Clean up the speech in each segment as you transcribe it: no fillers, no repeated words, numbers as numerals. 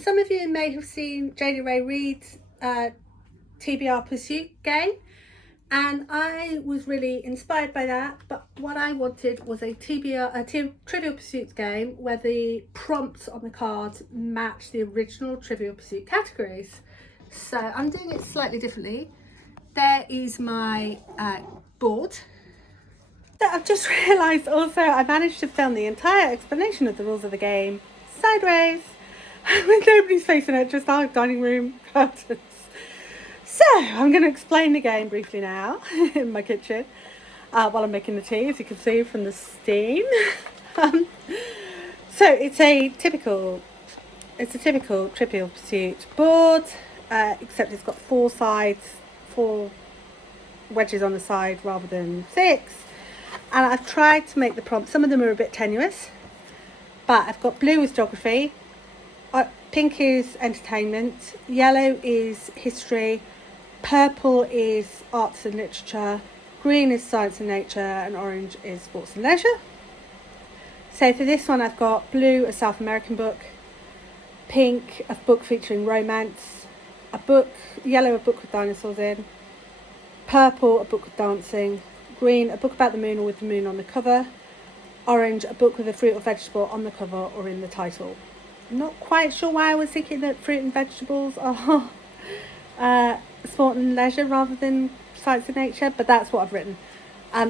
some of you may have seen Jodie Ray Reid's TBR Pursuit game, and I was really inspired by that, but what I wanted was a Trivial Pursuit game where the prompts on the cards match the original Trivial Pursuit categories. So I'm doing it slightly differently. There is my board. So I've just realised also I managed to film the entire explanation of the rules of the game sideways with nobody's facing it, just our dining room curtains. So I'm going to explain the game briefly now in my kitchen while I'm making the tea, as you can see from the steam. So it's a typical Trivial Pursuit board, except it's got 4 sides, 4 wedges on the side rather than 6. And I've tried to make the prompts, some of them are a bit tenuous, but I've got blue is geography, pink is entertainment, yellow is history, purple is arts and literature, green is science and nature, and orange is sports and leisure. So for this one I've got blue, a South American book, pink, a book featuring romance, yellow, a book with dinosaurs in, purple, a book with dancing, green, a book about the moon or with the moon on the cover, orange, a book with a fruit or vegetable on the cover or in the title. I'm not quite sure why I was thinking that fruit and vegetables are sport and leisure rather than science and nature, but that's what I've written.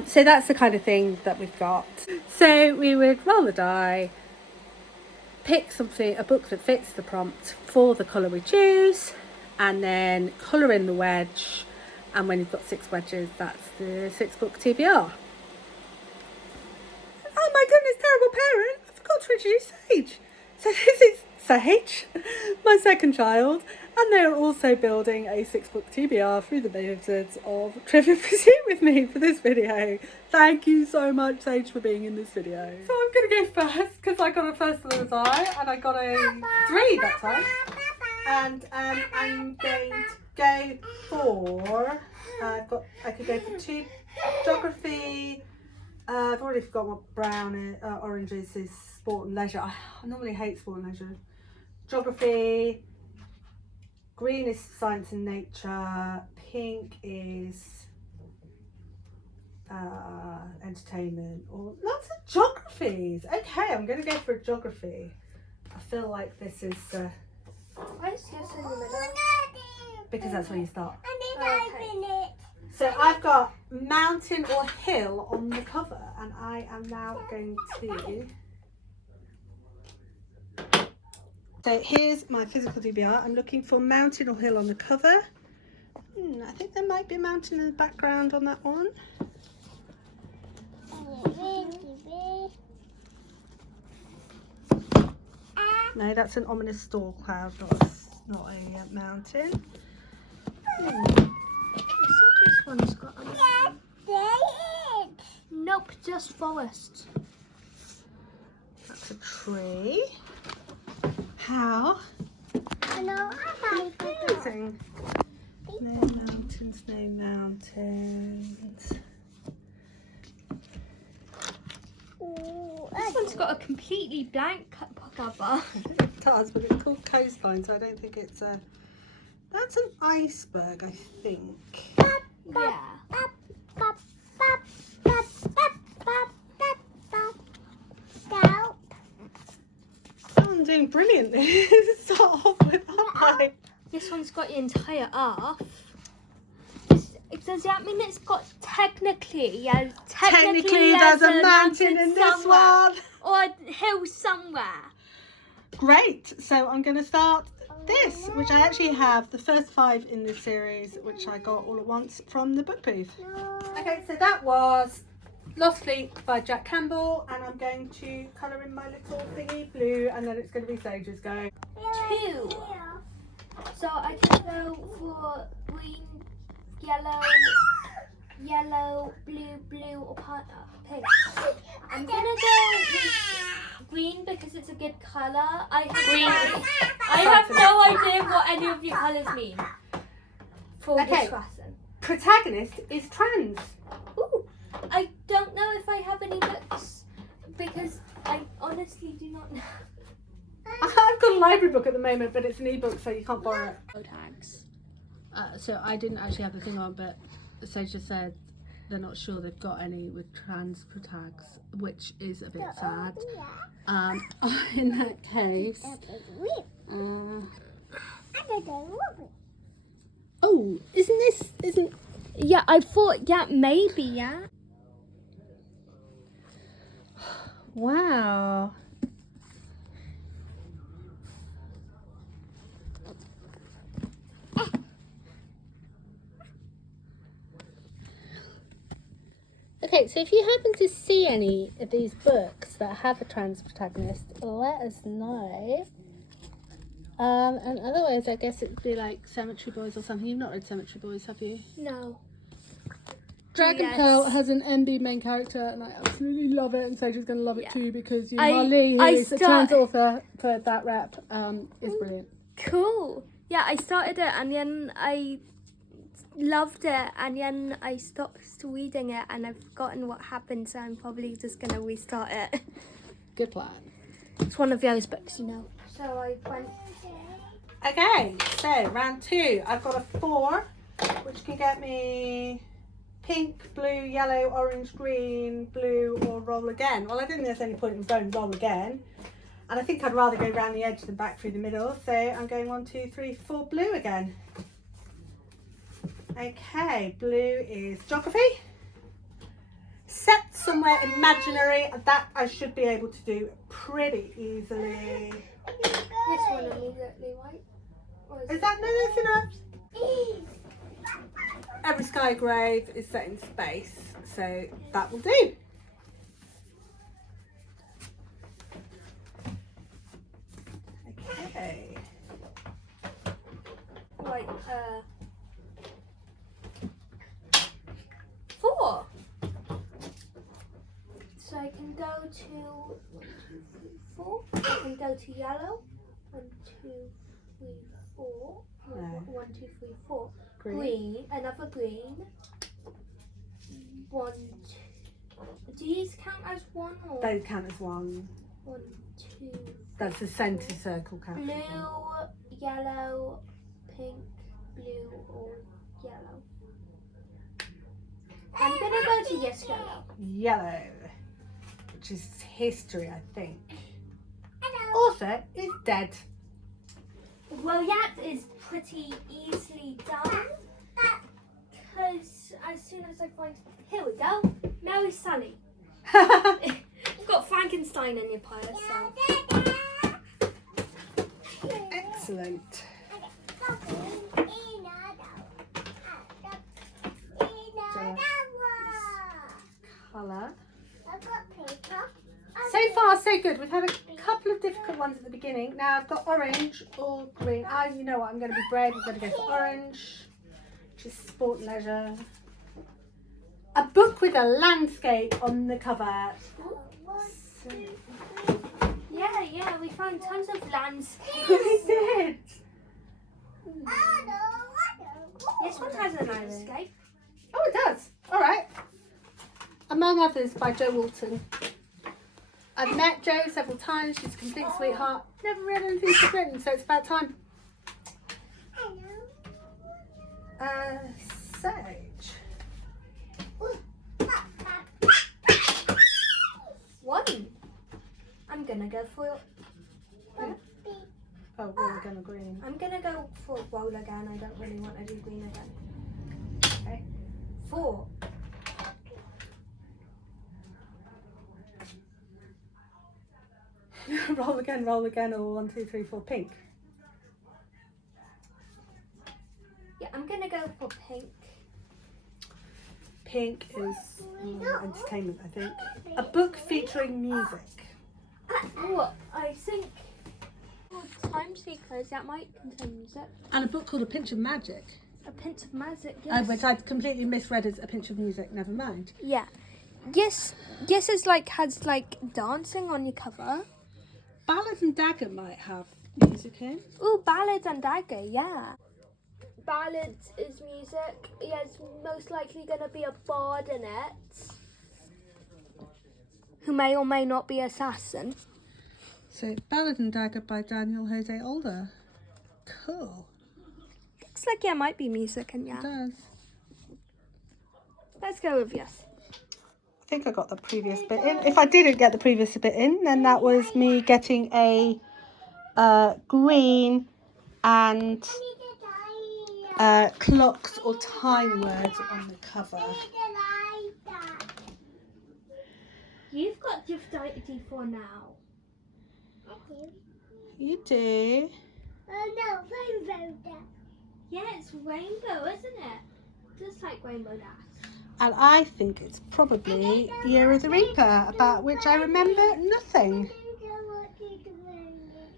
So that's the kind of thing that we've got. So we would roll the die, pick a book that fits the prompt for the colour we choose, and then colour in the wedge. And when you've got 6 wedges, that's the 6-book TBR. Oh my goodness, terrible parent! I forgot to introduce Sage. So this is Sage, my second child, and they are also building a 6-book TBR through the methods of Trivial Pursuit with me for this video. Thank you so much, Sage, for being in this video. So I'm going to go first because I got a first on the die and I got a 3 that time. And I'm going to go for, I could go for 2 geography. I've already forgotten what brown orange is sport and leisure. I normally hate sport and leisure. Geography, green is science and nature, pink is entertainment, or lots of geographies. Okay, I'm going to go for geography. I feel like this is Why is yours in the middle? because that's where you start. Okay. So I've got mountain or hill on the cover, and I am now going to. So here's my physical TBR. I'm looking for mountain or hill on the cover. I think there might be a mountain in the background on that one. No, that's an ominous storm cloud, not a mountain. I think this one's got a mountain. Nope, just forest. That's a tree. How? Amazing. No mountains, no mountains. This one's got a completely blank cover. It does, but it's called coastline, so I don't think it's a. That's an iceberg, I think. Yeah. I'm doing brilliantly. Start off with that. This one's got the entire earth. Does that mean it's got technically There's a mountain in this one. Or a hill somewhere. Great. So I'm going to start this, which I actually have the first 5 in this series, which I got all at once from the book booth. Okay, so that was Lost Fleet by Jack Campbell, and I'm going to colour in my little thingy blue, and then it's going to be Sage's go. 2. So I can go for green, yellow, blue, or pink. I'm gonna go with green because it's a good colour. I have no idea what any of your colours mean. For this lesson. Protagonist is trans. Ooh, I don't know if I have any books because I honestly do not know. I've got a library book at the moment, but it's an ebook, so you can't borrow it. Tags. So I didn't actually have the thing on, but Sage just said they're not sure they've got any with trans tags, which is a bit sad. In that case, oh, isn't Yeah, I thought, yeah, maybe, yeah. wow. Okay, so if you happen to see any of these books that have a trans protagonist, let us know. And otherwise, I guess it'd be like Cemetery Boys or something. You've not read Cemetery Boys, have you? No. Dragon Yes. Pearl has an MB main character, and I absolutely love it. And Sage is going to love it Yeah. too, because I- Yuma Lee, who I is a trans author for that rep, is brilliant. Cool. Yeah, I started it and then I loved it and then I stopped reading it and I've forgotten what happened, so I'm probably just going to restart it. Good plan. It's one of those books, you know. So I went... Okay, so round 2. I've got a 4, which can get me pink, blue, yellow, orange, green, blue, or roll again. Well, I didn't think there's any point in going roll again. And I think I'd rather go around the edge than back through the middle. So I'm going 1, 2, 3, 4 blue again. Okay, blue is geography. Set somewhere imaginary. That I should be able to do pretty easily. This one immediately, right? Or Is that no, that's enough? Every sky grave is set in space, so that will do. Okay. Right, 4. So I can go to 4. I can go to yellow. 1, 2, 3, 4. No. 1, 2, 3, 4. Green. Green. Another green. 1, 2. Do these count as 1 or Those count as 1. 1, 2? That's the centre circle count. Blue, yellow, pink, blue, or yellow. I'm gonna go to yes, yellow. Yellow, which is history, I think. Author is dead. Well, that is pretty easily done. Because as soon as I find... Here we go. Mary Sally. You've got Frankenstein in your pile, so... Excellent. Colour. So far, so good. We've had a couple of difficult ones at the beginning. Now I've got orange or green. You know what? I'm going to be brave. I'm going to go for orange, which is sport and leisure. A book with a landscape on the cover. So, Yeah, we found tons of landscapes. we did. This one has a landscape. Oh, it does. All right. Among Others by Jo Walton. I've met Jo several times. She's a complete sweetheart. Never read anything she's written, so it's about time. Sage. 1. I'm gonna go for... Oh, we're going to green. I'm gonna go for roll again. I don't really want to do green again. Okay. 4. roll again, or 1, 2, 3, 4, pink. Yeah, I'm gonna go for pink. Pink is entertainment, I think. A book featuring music. Oh, I think Time Seekers, that might contain music. And a book called A Pinch of Magic. A Pinch of Magic, yes. Which I'd completely misread as A Pinch of Music, never mind. Yeah. Yes, it's like has like dancing on your cover. Ballad and Dagger might have music in. Ooh, Ballad and Dagger, yeah. Ballad is music. Yeah, it's most likely gonna be a bard in it. Who may or may not be assassin. So Ballad and Dagger by Daniel Jose Older. Cool. Looks like there might be music in It yeah. does. Let's go with yes. I think I got the previous bit in. If I didn't get the previous bit in, then that was me getting a green and clocks or time words on the cover. You've got gift ID for now. You do. Oh no, rainbow. Yeah, it's rainbow, isn't it? Just like Rainbow Dash. And I think it's probably Year of the Reaper, about which I remember nothing.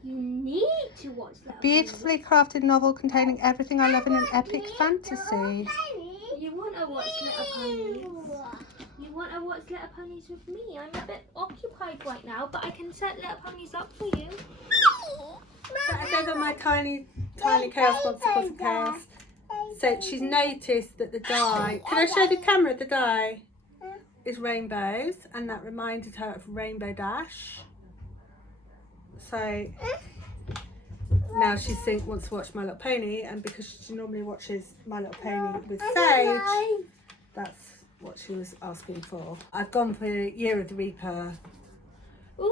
You need to watch that. Beautifully crafted novel containing everything I love in an epic fantasy. You want to watch Little Ponies? You want to watch Little Ponies with me? I'm a bit occupied right now, but I can set Little Ponies up for you. I gave her my tiny chaos monster of chaos. So she's noticed that the die, can I show the camera the die, is rainbows, and that reminded her of Rainbow Dash. So now she wants to watch My Little Pony, and because she normally watches My Little Pony with Sage, that's what she was asking for. I've gone for Year of the Reaper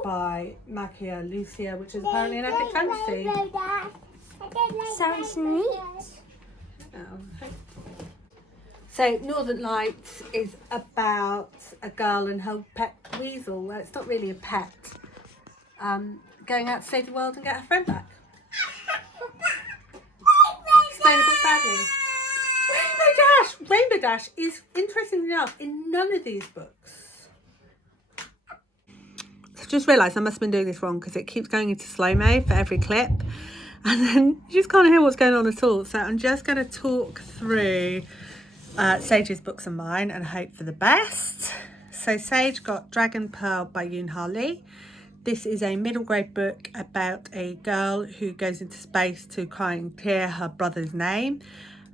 by Makia Lucia, which is apparently an epic fantasy. Sounds neat. So Northern Lights is about a girl and her pet weasel. Well, it's not really a pet. Going out to save the world and get her friend back. Explain a bit badly. Rainbow Dash is, interestingly enough, in none of these books. I've just realised I must have been doing this wrong because it keeps going into slow-mo for every clip. And then you just can't hear what's going on at all. So I'm just going to talk through Sage's books and mine and hope for the best. So Sage got Dragon Pearl by Yoon Ha Lee. This is a middle grade book about a girl who goes into space to try and clear her brother's name.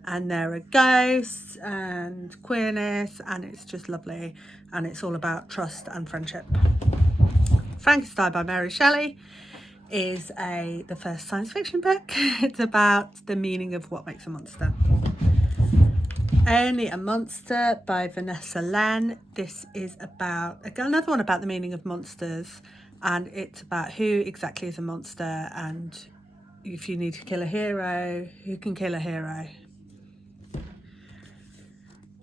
And there are ghosts and queerness, and it's just lovely. And it's all about trust and friendship. Frankenstein by Mary Shelley is the first science fiction book. It's about the meaning of what makes a monster. Only a Monster by Vanessa Len. This is about another one about the meaning of monsters, and it's about who exactly is a monster, and if you need to kill a hero, who can kill a hero.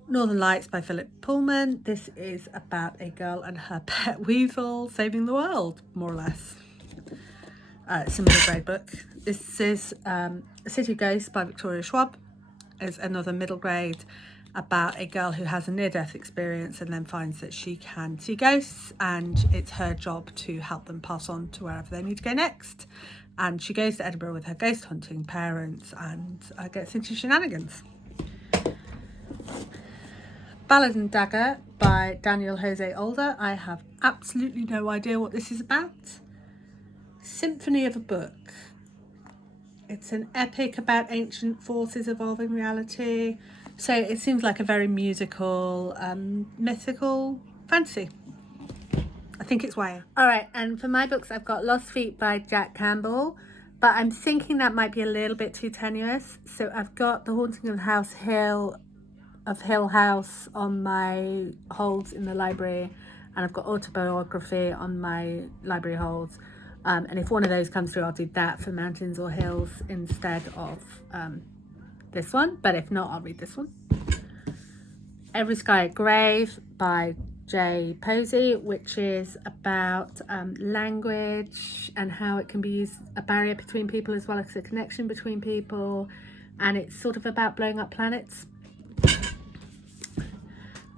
Northern Lights by Philip Pullman. This is about a girl and her pet weasel saving the world, more or less. It's a middle grade book. This is A City of Ghosts by Victoria Schwab. It's another middle grade about a girl who has a near-death experience and then finds that she can see ghosts, and it's her job to help them pass on to wherever they need to go next. And she goes to Edinburgh with her ghost hunting parents and gets into shenanigans. Ballad and Dagger by Daniel Jose Older. I have absolutely no idea what this is about. Symphony of a book. It's an epic about ancient forces evolving reality. So it seems like a very musical, mythical fantasy. I think it's YA. All right, and for my books, I've got Lost Feet by Jack Campbell, but I'm thinking that might be a little bit too tenuous. So I've got The Haunting of Hill House on my holds in the library, and I've got Autobiography on my library holds. And if one of those comes through, I'll do that for Mountains or Hills instead of this one. But if not, I'll read this one. Every Sky at Grave by Jay Posey, which is about language and how it can be used a barrier between people as well as a connection between people. And it's sort of about blowing up planets,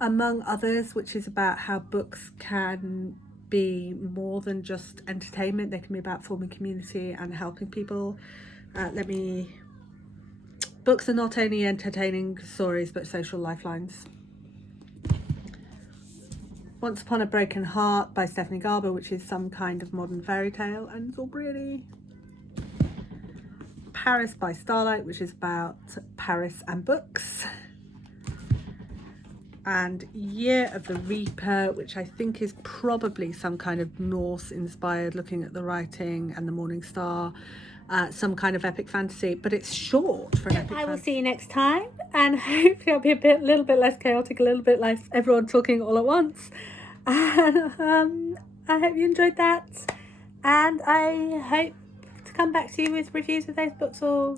among others, which is about how books can be more than just entertainment. They can be about forming community and helping people. Books are not only entertaining stories but social lifelines. Once Upon a Broken Heart by Stephanie Garber, which is some kind of modern fairy tale, and it's all pretty. Paris by Starlight, which is about Paris and books. and Year of the Reaper, which I think is probably some kind of Norse inspired, looking at the writing and the morning star, some kind of epic fantasy, but it's short for an epic fantasy. I will see you next time, and hopefully it'll be a little bit less chaotic, a little bit less everyone talking all at once. And I hope you enjoyed that, and I hope to come back to you with reviews of those books, or,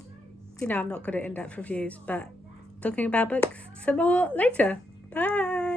you know, I'm not good at in-depth reviews, but talking about books some more later. Bye.